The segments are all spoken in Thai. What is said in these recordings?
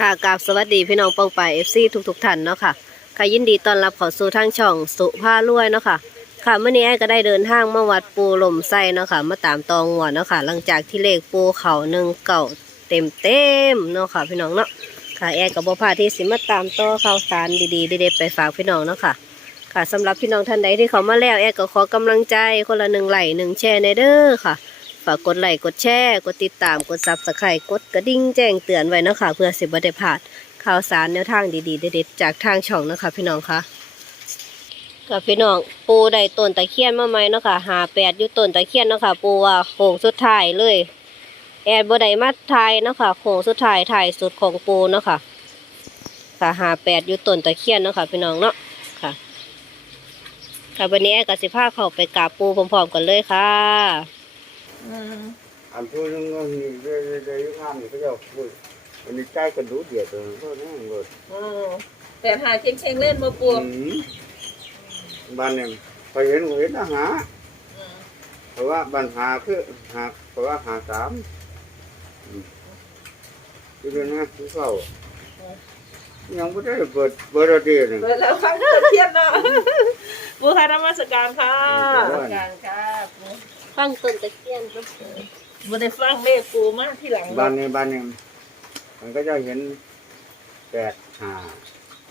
ค่ะกราบสวัสดีพี่น้องปองไปเอฟซีทุกๆท่านเนาะค่ะค่ะยินดีต้อนรับเข้าสู่ทางช่องสุภาลุ่ยเนาะค่ะ ค่ะเมื่อนี้ไอ้ก็ได้เดินทางมาวัดปูหล่มไส้เนาะค่ะ มาตามตองหัวเนาะค่ะ หลังจากที่เลขปูเขาหนึ่งเก่าเต็มเต็มเนาะค่ะ พี่น้องเนาะค่ะแอร์กับบพลาดที่สิมาตามต่อข่าวสารดีๆเด็ดๆไปฝากพี่น้องเนาะค่ะค่ะสำหรับพี่น้องท่านใดที่เขามาแล้วแอร์ก็ขอกำลังใจคนละหนึ่งไหลหนึ่งแชร์ในเด้อค่ะ ฝากกดไลค์กดแชร์กดติดตามกดซับสไครต์กดกระดิ่งแจ้งเตือนไว้นะคะเพื่อสิบได้พลาดข่าวสารแนวทางดีๆเด็ดๆจากทางช่องนะคะ พี่น้องคะกับพี่น้องปูได้ต้นตะเคียนมาไหมเนาะค่ะหาแปดอยู่ต้นตะเคียนเนาะค่ะปูว่าโค้งสุดท้ายเลย แอดบ่ได้มาทายเนาะค่ะโค้งสุดท้ายถ่ายสุดของปูเนาะค่ะค่ะหาแปดอยู่ต้นตะเคียนเนาะค่ะพี่น้องเนาะค่ะค่ะวันนี้แอดกับสิพาเข้าไปกราบปูพร้อมๆกันเลยค่ะ อันพูดเรื่องนี้เรื่อยๆเรื่อยๆงานนี่ามันนี้ใจกันดูเดือดเลยก็นั่งเลยอ๋อแต่หาเชงเชงๆเล่นมาปูอืมบ้านเนี่ยพอเห็นก็เห็นอาหารเพราะว่าบ้านหาคือหาเพราะว่าหาสามอืมที่เป็นนะที่เข้ายังไม่ได้เปิดเบอร์เดียวหนึ่งเปิดแล้วฟังเทียนเนาะ ปูค่ะนมัสการค่ะการค่ะ ฟังต้นตะเคียนเนาะบ่ได้ฟังเลขปูมาที่หลังบ้านนี้บ้านนี้มันก็จะเห็นแปดหา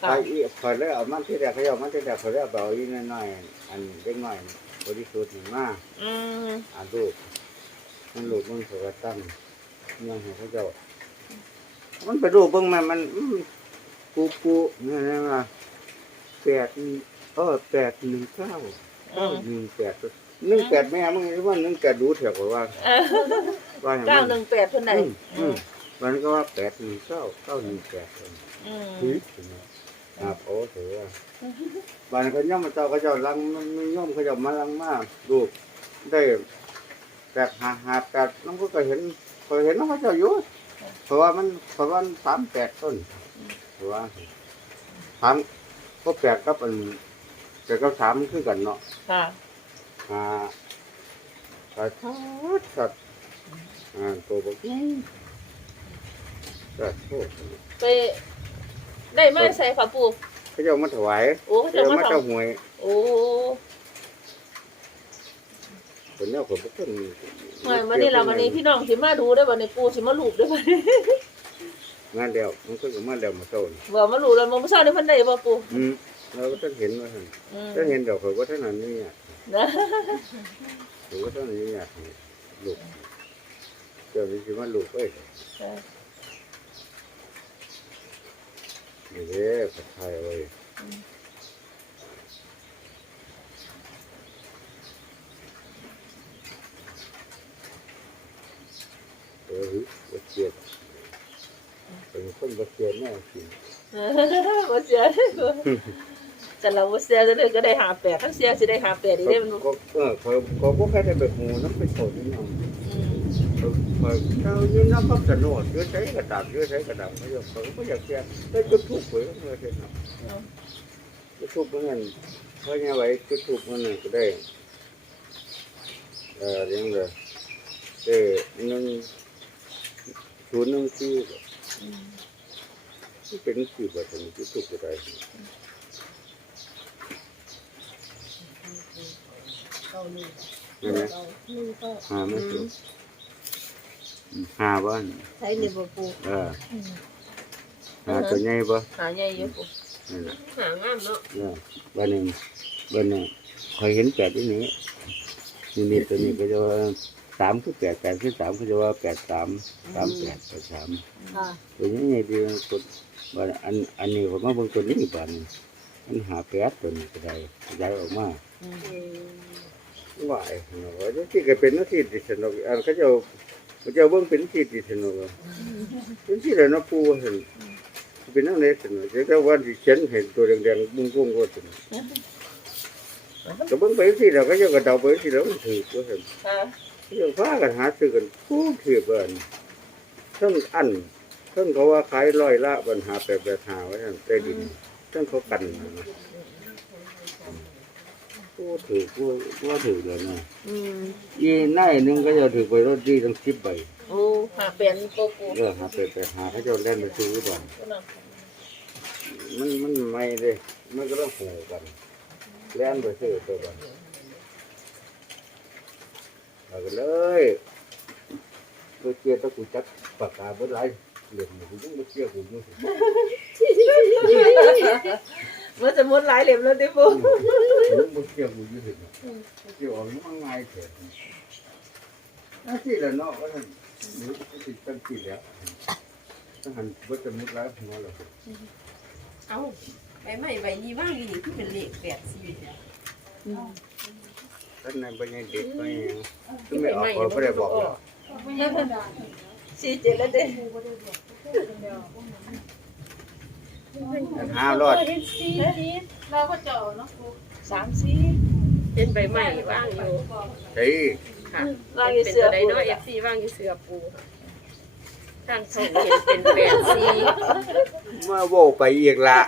ค่ะไปอีกพอเลยเอามันที่แรกเขาเอามันที่แรกเขาเลยเอาอีกน้อยๆอันเล็กน้อยบริสุทธิ์มากอืมอ่านลูกมันลูกมันเขาก็ตั้งยังให้เขาเจ้ามันไปดูเบิ่งมันมันอื้อปูปูนี่นะว่าแปดเออแปดหนึ่งเก้า เก้าหนึ่งแปดหนึ่งแปดแม่มึงว่าหนึ่งแปดดูเถอะกว่าเออว่าอย่างเก้านั้นหนึ่งแปดเท่าไหร่อืมอืมมันก็ว่าแปดหนึ่งเก้าเก้าหนึ่งแปดอืมฮึครับโอ้เถอะบ้านเขาย่อมมาเจ้าเขาเจ้าลังมันไม่ย่อมเขาเจ้ามาลังมากลูกได้แปดหาหาแปดน้องก็เห็นเขาเห็นน้องเขาเจ้าอยู่เพราะว่ามันเพราะว่ามันสามแปดต้นเพราะว่าสามก็แปดกับอัน แต่ก็สามคือกันเนาะค่ะอ่าสัตว์สัตว์อ่าตัวบอกนี่สัตว์โทษไปได้มาใส่ค่ะปูเขาเจ้ามาถวายโอ้เขาเจ้าจะมามาทเจ้าหวยำโอ้คนเนี้ยคนพวกคนเมื่อวันนี้เราวันนี้พี่น้องสิมาดูได้อวันนี้ปูสิมาลูบได้อวันนี้งานเดียวมันก็มาเดียวมาโซนว่ามาลูบแล้วมันบ่ทราบได้เพิ่นได้บ่ปูอืม เราก็ต้องเห็นว่าท่านอืมถ้าเห็นเดี๋ยวเขาก็เท่านั้นนี่อะนะเขาก็เท่านั้นนี่อะลูกเจ้านี่สิมาลูกเอ้ยนี่เด้อผัดไทยเว้ยเออวัดเจียดเป็นคนวัดเจียดแน่จริงบ่เสีย จะเราเสียจะได้ก็ได้หาแปดถ้าเสียสิได้หาแปดอีกได้มันก็เออเขาเขาพวกแค่ได้แบบหมูน้ำไปโสดนี่เนาะอืมเขาเขายืนน้ำพับสนุดยืดใช้กระดาษยืดใช้กระดาษเขาอยากเขาก็อยากแก้ได้จุดถูกเลยก็เลยเนาะจุดถูกเหมือนกันเพราะยังไงจุดถูกเหมือนกันก็ได้เออเรื่องเลยเออหนึ่งศูนย์หนึ่งสี่ที่เป็นสี่แบบนี้จุดถูกก็ได้ เก้า หนึ่งใช่ไหมเก้าหนึ่งเก้าหาไม่ถูกหาบ้านใช้ในบ่ปูเออหาตัวใหญ่ปะหาใหญ่อยู่ปูนั่นแหละหางามเนาะเนี่ยบ้านหนึ่งบ้านหนึ่งคอยเห็นแปดที่นี้นี่นี่ตัวนี้ก็จะว่าสามคือแปดแปดคือสามก็จะว่าแปดสามสามแปดแปดสามค่ะตัวนี้ไงดีกดบ้านอันอันนี้ผมมาเบางตัวนี้บ้านนี้มันหาแปดตัวนี้ก็ได้ย้ายออกมา ว่าไอ้เนาะที่ก็เป็นหน้าที่ที่สนุกอันเขาจะเขาจะเบิ่งเป็นหน้าที่ที่สนุกเป็นที่อะไรนะปูเห็นเป็นนั่งเล็กสนุกแต่ว่าที่เขียนเห็นตัวแดงๆบุ้งบุ้งก็สนุกก็เบิ่งไปสิเราก็ยังกระเดาไปสิแล้วมันถือก็เห็นค่ะยังฟ้ากันหาซื้อกันผู้ถือเบิ่นเทั้งอันเทั้งเขาว่าขายร้อยละปัญหาแปดแปดหาไว้ทางใต้ดินเทั้งเขากันนะ ผู้ถือผู้ว่าถือเลยนะอืมอีนายหนึงก็จะถือไปรถดีทั้งสิบใบโอ้หาแปดโปปูเออหาไปไปหาเขาเจ้าเล่นไปซื้อก่อนตัวนั้นมันมันไม่เลยมันก็ต้องหูกันเล่นไปซื้อตัวก่อนเอาไปเลยตัวเกียร์ตะกูจับปากกาเบิดไรเหลี่ยมกูยังไม่เชื่อกูยัง มันจะมุดหลายเหลี่ยมแล้วติปูยังไม่เชื่อกูยังเห็นเชื่อว่ามันง่ายเถอะน่าที่ละเนาะว่าท่านนี่ติดตั้งที่แล้วถ้าหันว่าจะมุดแล้วหัวเราเอาใบไม้ใบนี้ว่างอยู่นี่คือเป็นเลขแปดสี่เนี่ยท่านในบรรยากาศไปก็ไม่ออกเขาไม่ได้บอกเราสี่เจ็ดแล้วเด้ ห้ารอดสามสี่เป็นใบไม้ว่างอยู่เฮ้ยค่ะว่างอยู่เป็นเสือตัวใดปูเนาะเอฟซีว่างอยู่เสือปูค่ะทางช่องเห็นเป็นแปดสี่มาโวไปอีกละ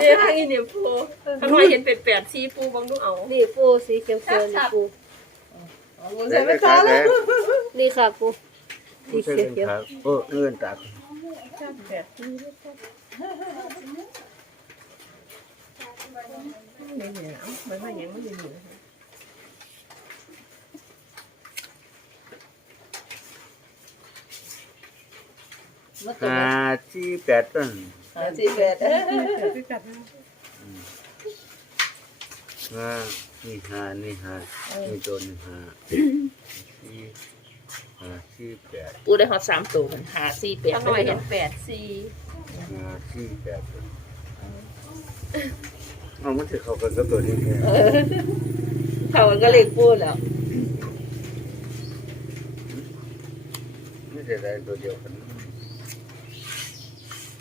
เอ้ยทางอีเนี่ยปูทางว่าเห็นเป็นแปดสี่ปูบังดูเอานี่ปูสีเขียวเขียวๆนี่ปูใส่ไม่ค้าแล้วนี่ค่ะปูสีใช่เขียวคเขียวรับโอ้เงื่อนตัด แปดสี่ไม่เหนียวใบไม้ยังไม่เหนียวห้าที่แปดต้นหาสี่แปดห้านี่ห้านี่ห้านี่ตัวนี่ห้าสี่ห้าที่แปดปูได้ฮอตสามตัวมันหาสี่แปดทางว่าเห็นแปดสี่ห้าที่แปดต้นเอามันถือเข้ากันกับตัวนี้แค่เขามันก็เลขปูแล้วไม่ใช่ได้ตัวเดียวกัน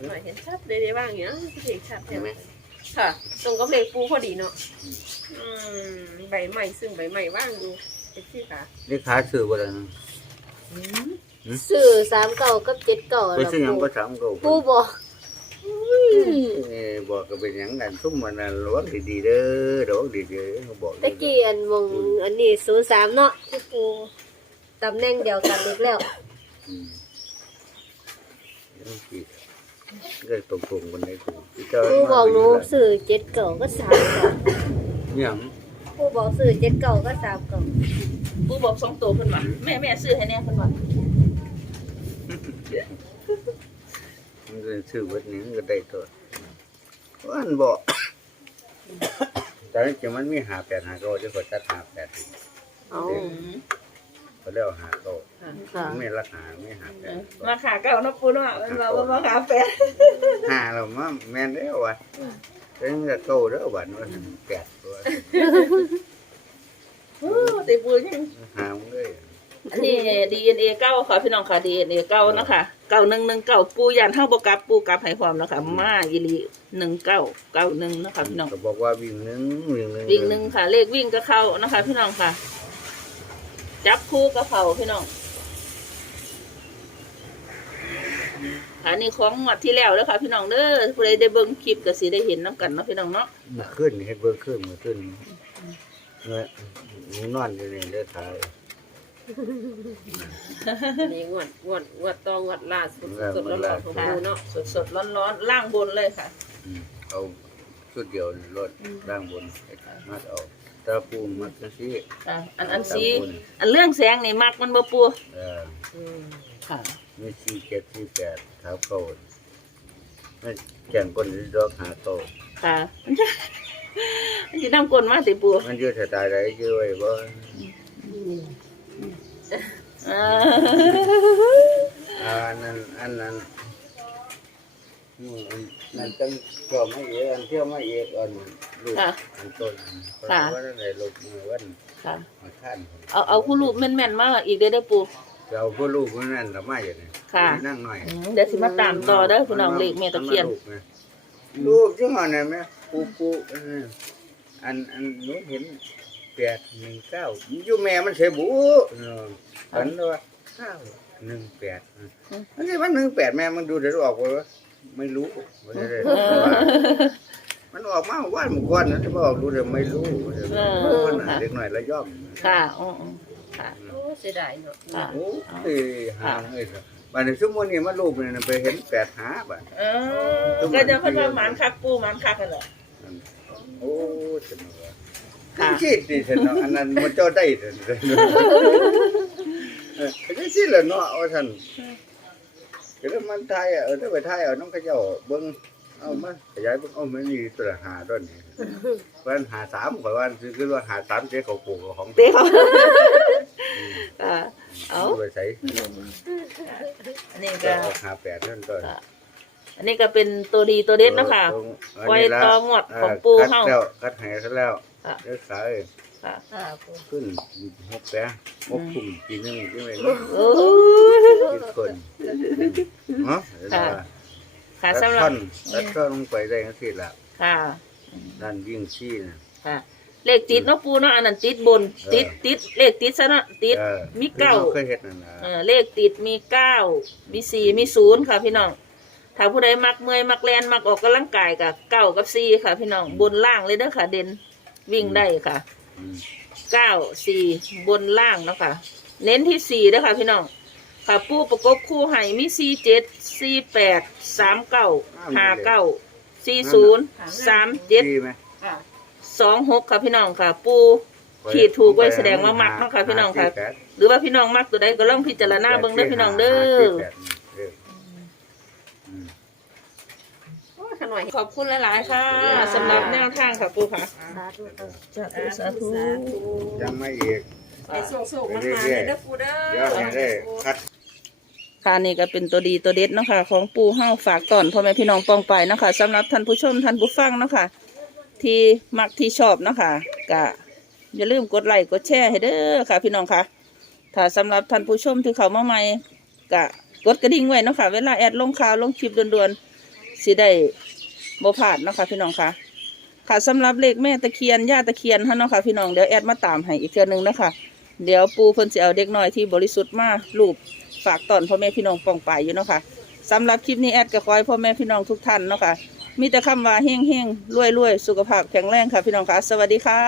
หน่อยเห็นชัดเลยได้ว่างอย่างเงี้ยเลขชัดใช่ไหมค่ะ ตรงกับเลขปูพอดีเนาะอืมใบไม้ซึ่งใบไม้ว่างอยู่เอฟซีค่ะนี่ขาซื้อบ่ได้นะสื่อสามเก่ากับเจ็ดเก่าไปแล้วซื้อหยังปูก็ถามเขาปูบอกเอ้ บอกก็เป็นหยังกันซุ่มมันน่ะระวังดีๆเด้อระวังดีๆเด้อเขาบอกตะกี้อันมงอันนี้ศูนย์สามเนาะที่ปูตำแหน่งเดียวกันอีกแล้วอืมยังสิได้ตรงๆกันได้กูปูบอกหนูสื่อเจ็ดเก่าก็สามเก่าหยังปูบอกสื่อเจ็ดเก่าก็สามเก่าปูบอกสองตัวเพิ่นว่าแม่แม่ซื้อให้แน่เพิ่นว่า มันก็ซื้อเบิดนี้มันก็ได้ตัวว่าอันบอก แต่จริงๆมันมีหาแปดหาเก้าจะกดตัดหาแปดเอาเขาเรียกว่าหาเก้าค่ะไม่ราคาไม่หาแปดมาขาเก่าเนาะปูเนาะมันว่าว่ามาขาแปดหาเรามาแม่นแล้ววะเป็นกับเก้าเด้อวันว่าแปดตัวโอ้ติปูยังหามึงเลย อันนี้ DNA เก้าค่ะพี่น้องค่ะ DNA เก้านะคะเก้าหนึ่งหนึ่งเก้าปูยันเท่าบกลับปูกลับให้ความนะคะมาอีหลีหนึ่งเก้าเก้าหนึ่งนะคะพี่น้องก็บอกว่าวิ่งหนึ่งวิ่งหนึ่งวิ่งหนึ่งค่ะ เลขวิ่งก็เข้านะคะ พี่น้องค่ะ จับคู่กับเขาพี่น้องอันนี้ของหมดที่แล้วแล้วค่ะ พี่น้องเด้อผู้ใดได้เบิ่งคลิปก็สิได้เห็นน้ำกันเนาะพี่น้องเนาะมาขึ้นเฮ็ดเบิ่งขึ้นมาขึ้นเมื่อหนูนอนอยู่นี่เด้อถ่าย นี่งวดงวดงวดตองงวดล่าสุดสุดร้อนๆของปูเนาะสดสดร้อนร้อนๆล่างบนเลยค่ะอืมเอาชุดเดียวรถร่างบนมัดเอาตาปูมัดจังซี่อะอันอันสีตาปูนอันเรื่องแสงนี่มักมันบ่ปูเอออืมค่ะมีสี่เจ็ดสี่แปดเท้าเก่าไม่แข่งคนที่ดอกหาโตค่ะมันจะมันจะนำกลนมาติปูมันอยู่สไตล์ใดอยู่ไว้บ่ อ่าอ่าอันนั้นอันนั้นอืมอันนั่นต้องเที่ยวมาเอกอันเที่ยวมาเอกอันลูกค่ะอันต้นเพราะค่ะว่าได้ลูกมือวันค่ะมาท่านเอาเอาคู่รูปแม่นๆมาอีกได้อเด้อปูจะเอาผู้ลูกคนนั้นละมาอย่างนี้ค่ะนั่งหน่อยอืมเดี๋ยวสิมาตามต่อเด้อพี่น้องเลขแม่ตะเคียนลูกนะลูกจังหวะนั้นไหมปูปูเอออันอันหนูเห็น แปดหนึ่งเก้าอยู่แม่มันเสียบุเอออันว่าเก้าหนึ่งแปดอันนี้มันหนึ่งแปดแม่มันดูเดี๋ยวออกไปว่าไม่รู้ว่าจะได้เออมันออกมาว่านหมู่ก้อนนะที่บอกดูเดี๋ยวไม่รู้เดี๋ยวเออมันหาค่ะเด็กหน่อยละย่อมค่ะอ๋ออ๋อค่ะโอ้เสียดายเนาะค่ะโอ้ยหาเอ้ยบัดนี้ชั่วโมงนี้มารูปนี่นะไปเห็นแปดหาบัดเออก็จะเพิ่นว่าหมานคักปูหมานคักกันเหรอโอ้สนุก ค่ะ คิดดิฉันเนาะอันนั้นมันเจ้าได้เด้อเออก็สิล่ะเนาะว่าท่านก็เลยมันทายอะเออได้ไปทายเอาน้องเขาเจ้าเบิ่งเอามาขยายเบิ่งเอามันมีตัวละหาต้นนี่วันหาสามข่อยว่าคือว่าหาสามเจ๊เขาปลูกของเต้เขาค่ะเอา ไปใส่อันนี้ก็ก็ออกหาแปดนั่นก็ค่ะอันนี้ก็เป็นตัวดีตัวเด็ดเนาะค่ะ ไว้ตองวดของปู่เฮา คัดแล้วคัดแห่ซะแล้วค่ะ เด้อขายค่ะค่ะปูขึ้นหกแปะหกทุ่มปีหนึงใช่ไหมโอ้คิดคนเนาะเดี๋ยวค่ะว่าค่ะตัดสำหรับท่อนตัดท่อนลงไปได้ทั้งสิ้นละค่ะด้านยิ่งชี้นะค่ะเลขติดเนาะปูเนาะอันนั้นติดบน ติดติดเลขติดซะเนาะติดออมีเก้าที่รเคยเห็นนั่นนะเออเลขติดมีเก้ามีสี่มีศูนย์ค่ะพี่น้องถ้าผู้ใดมักเมื่อยมักแลนมักออกกำลังกายกับเก้ากับสี่ค่ะพี่น้องบนล่างเลยเด้อค่ะเด่น วิ่งได้ค่ะอืมเก้าสี่บนล่างเนาะค่ะ เน้นที่สี่เด้อค่ะพี่น้องค่ะปูประกบคู่ให้มีสี่เจ็ดสี่แปดสามเก้าห้าเก้าสี่ศูนย์สามเจ็ดชี้ไหมค่ะสองหกค่ะพี่น้องค่ะ ปูขีดถูกไว้แสดงว่ามักเนาะค่ะพี่น้องค่ะห้าสี่แปดหรือว่าพี่น้องมักตัวใดก็ลองพิจารณาเบิ่งเด้อพี่น้องเด้ห้าอสี่แปดเด้ออืม โอ้ยขน่อยขอบคุณหลาย ๆ ค่ะสำหรับแนวทางค่ะปูค่ะสาธุค่ะสาธุสาธุยังไม่อีกไอ้สุกๆมันมาเลยเด้อปูเด้อเดี๋ยวให้ได้คัดค่ะนี่ก็เป็นตัวดีตัวเด็ดเนาะค่ะของปูเฮาฝากก่อนพ่อแม่พี่น้องปองไปเนาะค่ะสำหรับท่านผู้ชมท่านผู้ฟังเนาะค่ะที่มักที่ชอบเนาะค่ะก็อย่าลืมกดไลค์กดแชร์ให้เด้อค่ะ พี่น้องค่ะ ถ้าสำหรับท่านผู้ชมที่เขามาใหม่ก็กดกระดิ่งไว้เนาะค่ะเวลาแอดลงข่าวลงคลิปด่วนๆสิได้ บ่พลาดเนาะค่ะพี่น้องคะค่ะสำหรับเลขแม่ตะเคียนย่าตะเคียนฮะเนาะค่ะพี่น้องเดี๋ยวแอดมาตามให้อีกเทื่อนึงนะคะเดี๋ยวปูเพิ่นสิเอาเด็กน้อยที่บริสุทธิ์มาลูบฝากตอนพ่อแม่พี่น้องปองไปอยู่เนาะค่ะสำหรับคลิปนี้แอดก็ขอให้พ่อแม่พี่น้องทุกท่านเนาะค่ะมีแต่คำว่าเฮงเฮงรวยรวยสุขภาพแข็งแรงค่ะพี่น้องค่ะ สวัสดีค่ะ